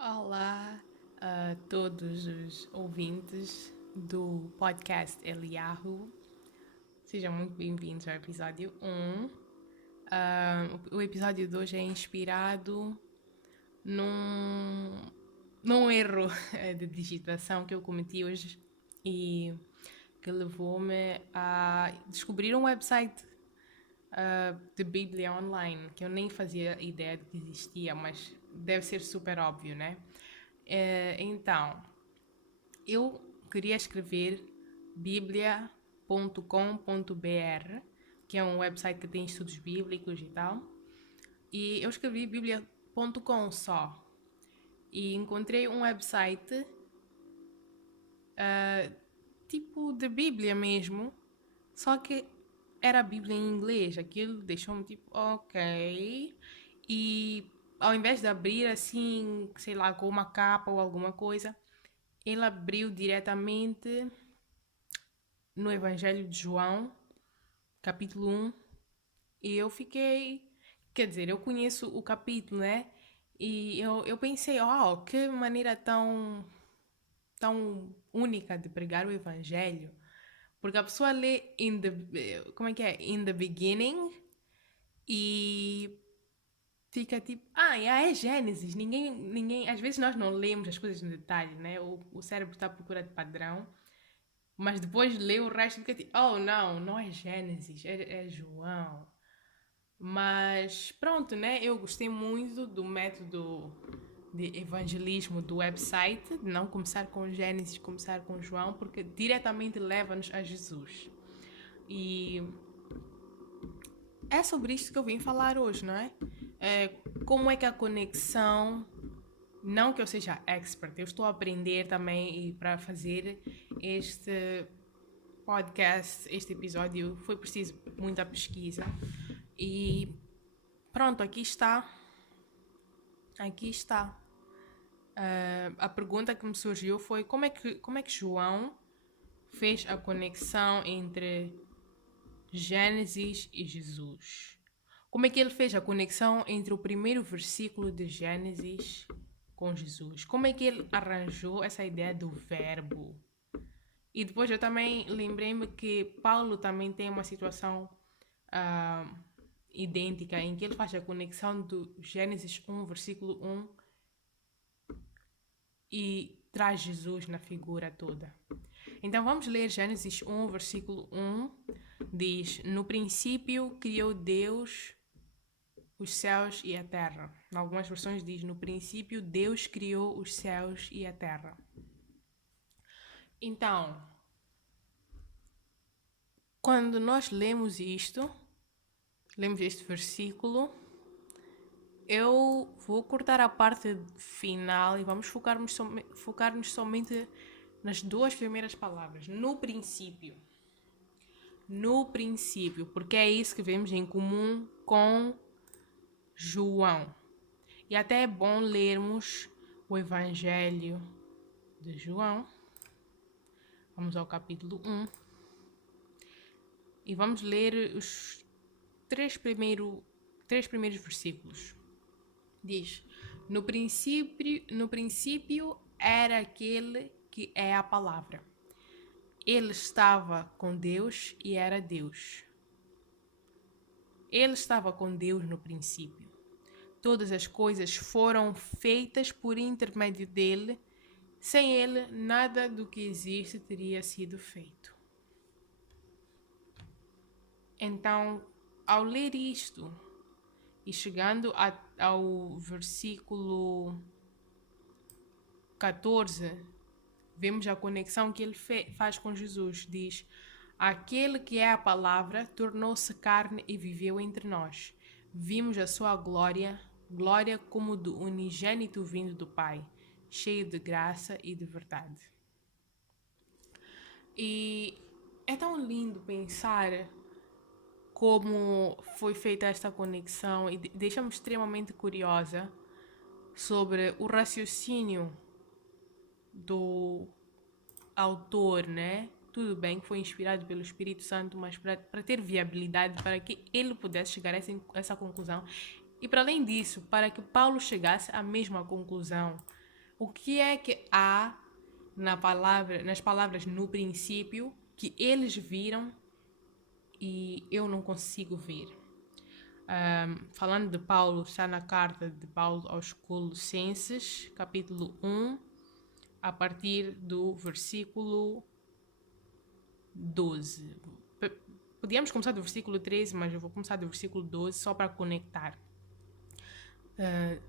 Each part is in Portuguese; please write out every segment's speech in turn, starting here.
Olá a todos os ouvintes do podcast Eliahu. Sejam muito bem-vindos ao episódio 1. O episódio de hoje é inspirado num, num erro de digitação que eu cometi hoje e que levou-me a descobrir um website de Bíblia online que eu nem fazia ideia de que existia, mas deve ser super óbvio, né? Então, eu queria escrever biblia.com.br, que é um website que tem estudos bíblicos e tal. E eu escrevi biblia.com só. E encontrei um website tipo de Bíblia mesmo, só que era a Bíblia em inglês. Aquilo deixou-me tipo, ok. E ao invés de abrir assim, sei lá, com uma capa ou alguma coisa, ele abriu diretamente no Evangelho de João, capítulo 1, e eu fiquei. Quer dizer, eu conheço o capítulo, né? E eu pensei, oh, que maneira tão única de pregar o Evangelho. Porque a pessoa lê como é que é? In the beginning e fica tipo, é Gênesis. Às vezes nós não lemos as coisas no detalhe, né? O cérebro está à procura de padrão. Mas depois lê o resto e fica tipo, oh não é Gênesis, é João. Mas pronto, né? Eu gostei muito do método de evangelismo do website, de não começar com Gênesis, começar com João, porque diretamente leva-nos a Jesus. E é sobre isto que eu vim falar hoje, não é? Como é que a conexão. Não que eu seja expert, eu estou a aprender também e para fazer este podcast, este episódio, foi preciso muita pesquisa. E pronto, aqui está. Aqui está. A pergunta que me surgiu foi como é que João fez a conexão entre Gênesis e Jesus? Como é que ele fez a conexão entre o primeiro versículo de Gênesis com Jesus? Como é que ele arranjou essa ideia do verbo? E depois eu também lembrei-me que Paulo também tem uma situação ah, idêntica em que ele faz a conexão do Gênesis 1, versículo 1 e traz Jesus na figura toda. Então vamos ler Gênesis 1, versículo 1. Diz: No princípio criou Deus os céus e a terra. Em algumas versões diz: No princípio Deus criou os céus e a terra. Então, quando nós lemos este versículo, eu vou cortar a parte final e vamos focar-nos somente nas duas primeiras palavras. No princípio. No princípio, porque é isso que vemos em comum com João. E até é bom lermos o Evangelho de João. Vamos ao capítulo 1. E vamos ler os três primeiros versículos. Diz: no princípio era aquele que é a palavra. Ele estava com Deus e era Deus. Ele estava com Deus no princípio. Todas as coisas foram feitas por intermédio dele. Sem ele, nada do que existe teria sido feito. Então, ao ler isto e chegando ao versículo 14, vemos a conexão que ele faz com Jesus. Diz: Aquele que é a palavra tornou-se carne e viveu entre nós. Vimos a sua glória, glória como do unigênito vindo do Pai, cheio de graça e de verdade. E é tão lindo pensar como foi feita esta conexão e deixa-me extremamente curiosa sobre o raciocínio do autor, né? Tudo bem que foi inspirado pelo Espírito Santo, mas para ter viabilidade, para que ele pudesse chegar a essa conclusão. E para além disso, para que Paulo chegasse à mesma conclusão. O que é que há nas palavras no princípio que eles viram e eu não consigo ver? Falando de Paulo, está na carta de Paulo aos Colossenses, capítulo 1, a partir do versículo 12. Podíamos começar do versículo 13, mas eu vou começar do versículo 12 só para conectar.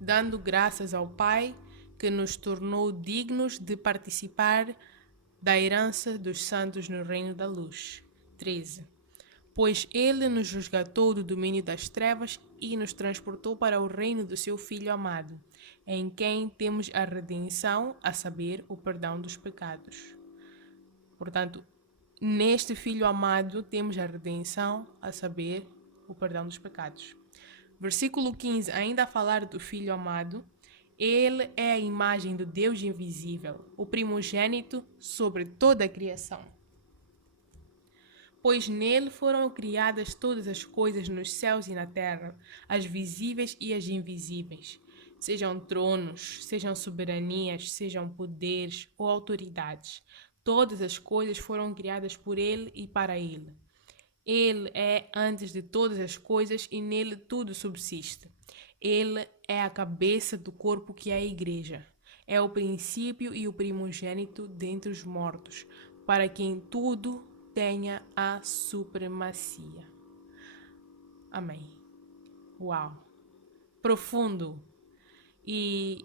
Dando graças ao Pai que nos tornou dignos de participar da herança dos santos no reino da luz. 13. Pois ele nos resgatou do domínio das trevas e nos transportou para o reino do seu Filho amado, em quem temos a redenção, a saber, o perdão dos pecados. Portanto, neste Filho amado temos a redenção, a saber, o perdão dos pecados. Versículo 15, ainda a falar do Filho amado, ele é a imagem do Deus invisível, o primogênito sobre toda a criação. Pois nele foram criadas todas as coisas nos céus e na terra, as visíveis e as invisíveis, sejam tronos, sejam soberanias, sejam poderes ou autoridades. Todas as coisas foram criadas por ele e para ele. Ele é antes de todas as coisas e nele tudo subsiste. Ele é a cabeça do corpo que é a igreja. É o princípio e o primogênito dentre os mortos, para que em tudo tenha a supremacia. Amém. Uau! Profundo. E,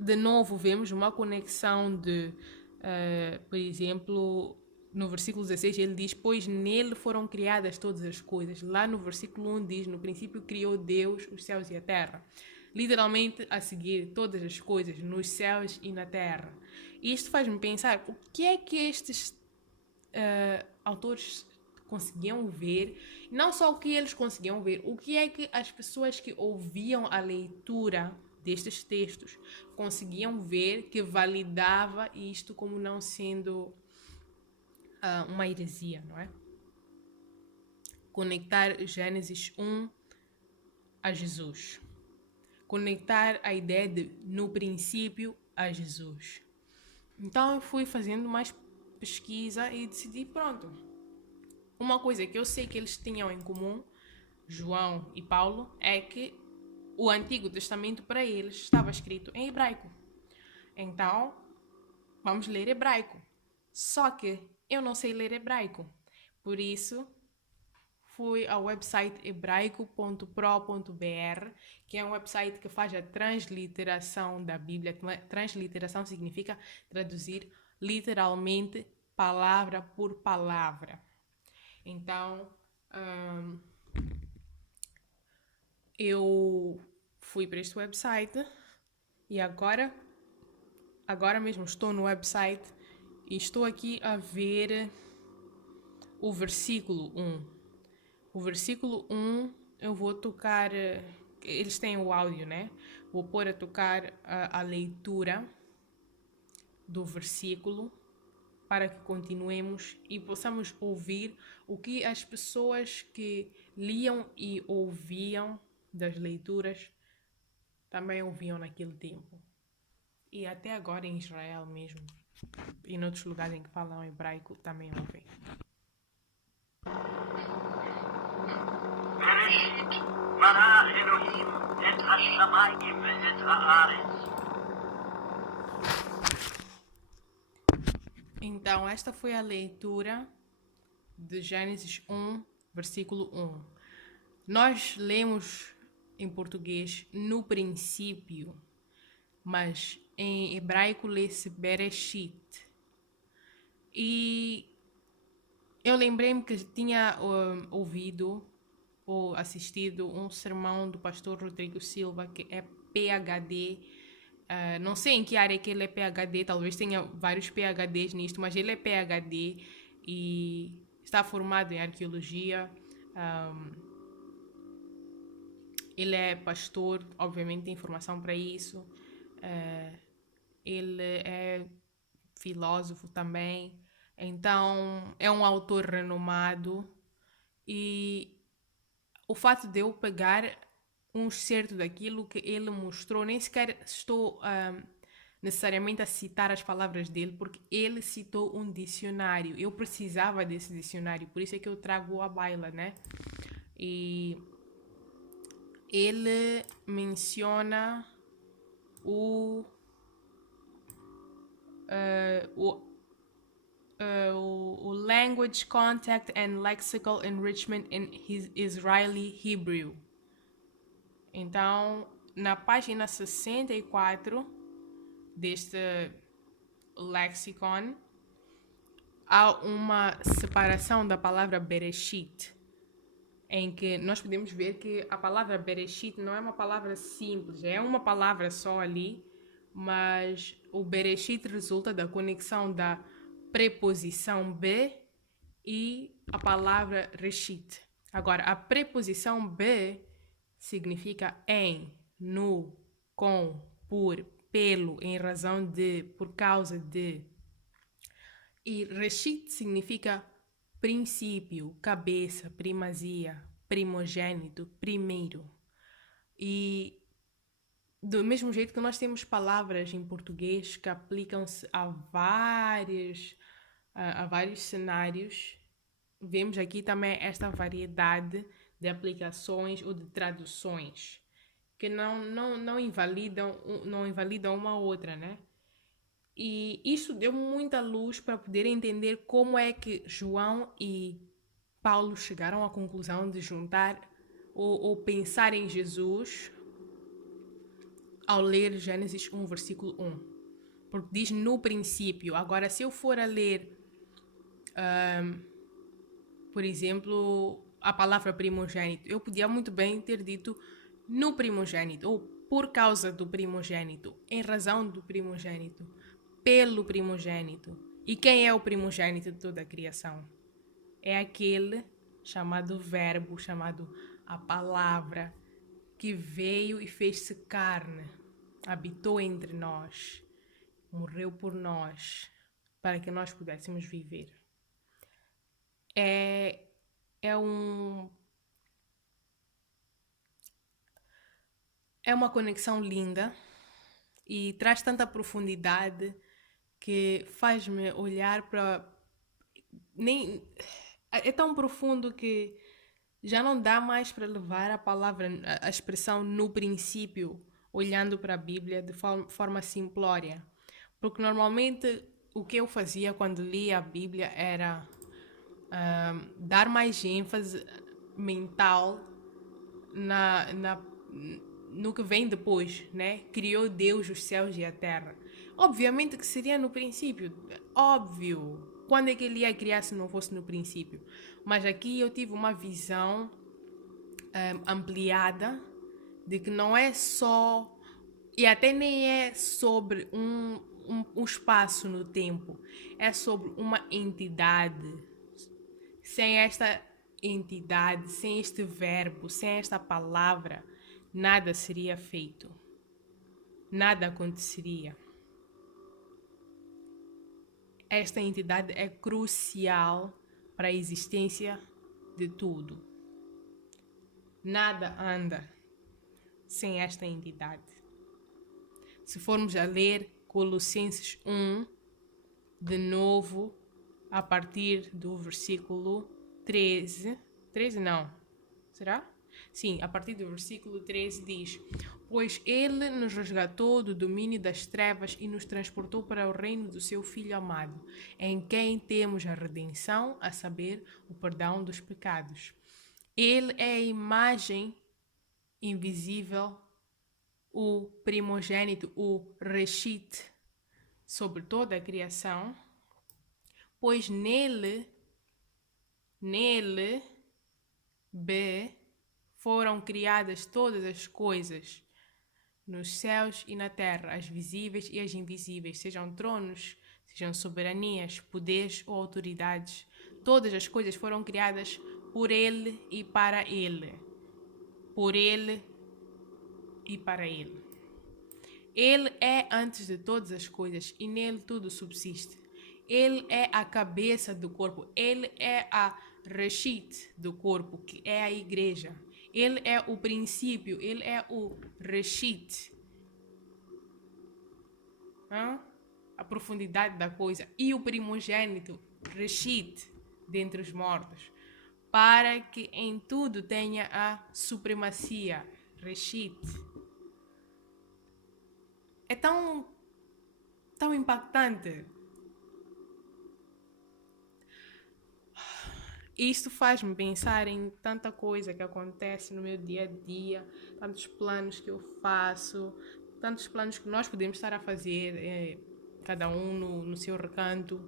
de novo, vemos uma conexão de, por exemplo, no versículo 16 ele diz, pois nele foram criadas todas as coisas. Lá no versículo 1 diz, no princípio criou Deus os céus e a terra. Literalmente a seguir, todas as coisas nos céus e na terra. E isto faz-me pensar, o que é que estes autores conseguiam ver? Não só o que eles conseguiam ver, o que é que as pessoas que ouviam a leitura destes textos conseguiam ver que validava isto como não sendo uma heresia, não é? Conectar Gênesis 1 a Jesus. Conectar a ideia de no princípio a Jesus. Então eu fui fazendo mais pesquisa e decidi, pronto. Uma coisa que eu sei que eles tinham em comum, João e Paulo, é que o Antigo Testamento para eles estava escrito em hebraico. Então, vamos ler hebraico. Só que eu não sei ler hebraico. Por isso, fui ao website hebraico.pro.br, que é um website que faz a transliteração da Bíblia. Transliteração significa traduzir literalmente, palavra por palavra. Então, eu fui para este website e agora mesmo estou no website e estou aqui a ver o versículo 1. O versículo 1 eu vou tocar, eles têm o áudio, né? Vou pôr a tocar a leitura do versículo para que continuemos e possamos ouvir o que as pessoas que liam e ouviam das leituras também ouviam naquele tempo. E até agora em Israel mesmo, e em outros lugares em que falam hebraico, também ouvem. בראשית ברא אלוהים את השמיים ואת הארץ. Então, esta foi a leitura de Gênesis 1, versículo 1. Nós lemos em português no princípio, mas em hebraico lê-se Bereshit. E eu lembrei-me que tinha ouvido ou assistido um sermão do pastor Rodrigo Silva, que é PhD. Não sei em que área que ele é PhD, talvez tenha vários PhDs nisto, mas ele é PhD e está formado em arqueologia. Ele é pastor, obviamente tem formação para isso. Ele é filósofo também. Então, é um autor renomado. E o fato de eu pegar um excerto daquilo que ele mostrou, nem sequer estou necessariamente a citar as palavras dele, porque ele citou um dicionário. Eu precisava desse dicionário, por isso é que eu trago à baila, né? E ele menciona o, o, o Language, Contact and Lexical Enrichment in Israeli Hebrew. Então, na página 64 deste lexicon, há uma separação da palavra Bereshit, em que nós podemos ver que a palavra Bereshit não é uma palavra simples, é uma palavra só ali, mas o Bereshit resulta da conexão da preposição be e a palavra Reshit. Agora, a preposição be significa em, no, com, por, pelo, em razão de, por causa de. E Reshit significa princípio, cabeça, primazia, primogênito, primeiro. E do mesmo jeito que nós temos palavras em português que aplicam-se a vários cenários, vemos aqui também esta variedade de aplicações ou de traduções que não invalidam uma outra, né? E isso deu muita luz para poder entender como é que João e Paulo chegaram à conclusão de juntar ou pensar em Jesus ao ler Gênesis 1, versículo 1. Porque diz no princípio. Agora, se eu for a ler, por exemplo, a palavra primogênito, eu podia muito bem ter dito no primogênito, ou por causa do primogênito, em razão do primogênito, pelo primogênito. E quem é o primogênito de toda a criação? É aquele chamado Verbo, chamado a Palavra, que veio e fez-se carne, habitou entre nós, morreu por nós, para que nós pudéssemos viver. É uma conexão linda e traz tanta profundidade que faz-me olhar para... É tão profundo que já não dá mais para levar a palavra, a expressão no princípio, olhando para a Bíblia de forma simplória. Porque normalmente o que eu fazia quando lia a Bíblia era dar mais ênfase mental no que vem depois, né? Criou Deus os céus e a terra. Obviamente que seria no princípio, óbvio. Quando é que ele ia criar se não fosse no princípio? Mas aqui eu tive uma visão ampliada de que não é só, e até nem é sobre um espaço no tempo, é sobre uma entidade. Sem esta entidade, sem este verbo, sem esta palavra, nada seria feito. Nada aconteceria. Esta entidade é crucial para a existência de tudo. Nada anda sem esta entidade. Se formos a ler Colossenses 1, de novo, a partir do versículo 13. 13 não. Será? Sim, a partir do versículo 13 diz: Pois ele nos resgatou do domínio das trevas e nos transportou para o reino do seu Filho amado, em quem temos a redenção, a saber, o perdão dos pecados. Ele é a imagem invisível, o primogênito, o Reshit, sobre toda a criação, pois nele, B, foram criadas todas as coisas, nos céus e na terra, as visíveis e as invisíveis, sejam tronos, sejam soberanias, poderes ou autoridades. Todas as coisas foram criadas por ele e para ele. Por ele e para ele. Ele é antes de todas as coisas e nele tudo subsiste. Ele é a cabeça do corpo. Ele é a Reshit do corpo, que é a igreja. Ele é o princípio. Ele é o Reshit. hã? A profundidade da coisa. E o primogênito reside dentre os mortos, para que em tudo tenha a supremacia. Reside. É tão impactante. Isto faz-me pensar em tanta coisa que acontece no meu dia a dia, tantos planos que eu faço, tantos planos que nós podemos estar a fazer, cada um no seu recanto,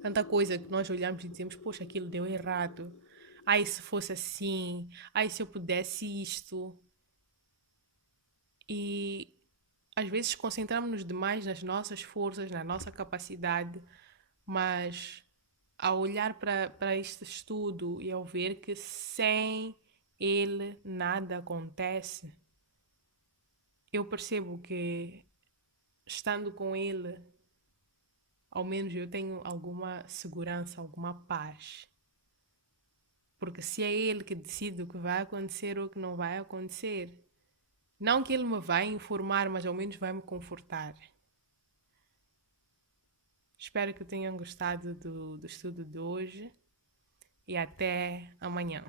tanta coisa que nós olhamos e dizemos, poxa, aquilo deu errado, ai, se fosse assim, ai, se eu pudesse isto. E às vezes concentramos-nos demais nas nossas forças, na nossa capacidade, mas ao olhar para este estudo e ao ver que sem ele nada acontece, eu percebo que estando com ele, ao menos eu tenho alguma segurança, alguma paz. Porque se é ele que decide o que vai acontecer ou o que não vai acontecer, não que ele me vai informar, mas ao menos vai me confortar. Espero que tenham gostado do estudo de hoje e até amanhã.